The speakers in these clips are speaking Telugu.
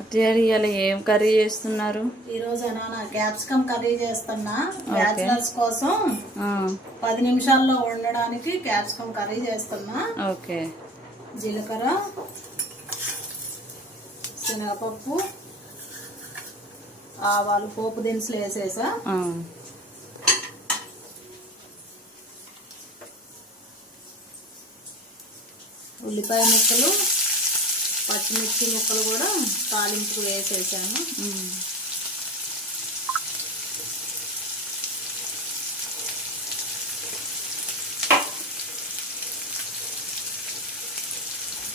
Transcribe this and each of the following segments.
అత్తయ్య ఇవాళ ఏం కర్రీ చేస్తున్నారు? ఈ రోజు నాన్న క్యాప్సికమ్ కర్రీ చేస్తున్నా. బ్యాచిలర్స్ కోసం 10 నిమిషాల్లో వండడానికి క్యాప్సికమ్ కర్రీ చేస్తున్నా. ఓకే. జీలకర్ర, శనగపప్పు, ఆవాలు, పోపు దినుసులు వేసేసా. ఉల్లిపాయ ముక్కలు, పచ్చిమిర్చి ముక్కలు కూడా తాలింపు వేసేసాను.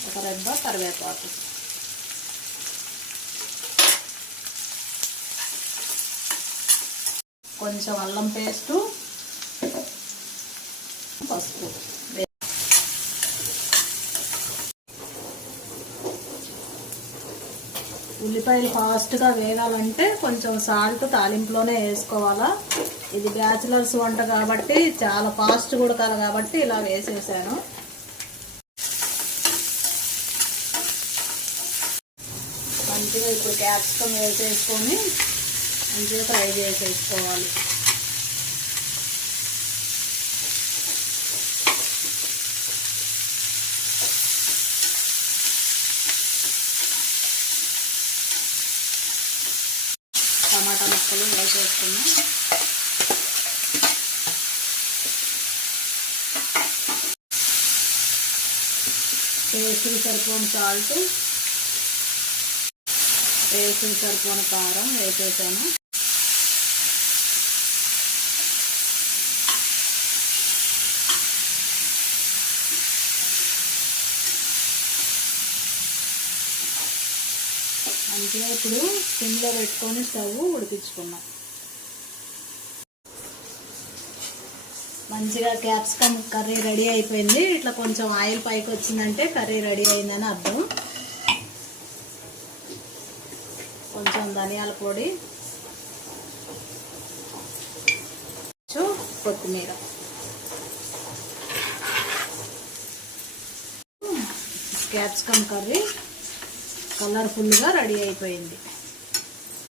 ఒక రెబ్బ కరివేపాకు, కొంచెం అల్లం పేస్టు, పసుపు. ఉల్లిపాయలు ఫాస్ట్గా వేగాలంటే కొంచెం సాల్ట్ తాలింపులోనే వేసుకోవాలా. ఇది బ్యాచిలర్స్ వంట కాబట్టి చాలా ఫాస్ట్ ఉడకాలి కాబట్టి ఇలా వేసేసాను. మంచిగా ఇప్పుడు క్యాప్సికమ్ వేసేసుకొని మంచిగా ఫ్రై చేసేసుకోవాలి. టమాటా ముక్కలు వేసేసుకున్నాం. టేస్ట్కి సరిపోని సాల్ట్, టేస్ట్కి సరిపోని కారం వేసేసాను. మంచిగా ఇప్పుడు సిమ్లో పెట్టుకొని స్టవ్ ఉడికించుకున్నాం. మంచిగా క్యాప్సికమ్ కర్రీ రెడీ అయిపోయింది. ఇట్లా కొంచెం ఆయిల్ పైకి వచ్చిందంటే కర్రీ రెడీ అయిందని అర్థం. కొంచెం ధనియాల పొడి, కొత్తిమీర. క్యాప్సికమ్ కర్రీ కలర్ఫుల్గా రెడీ అయిపోయింది.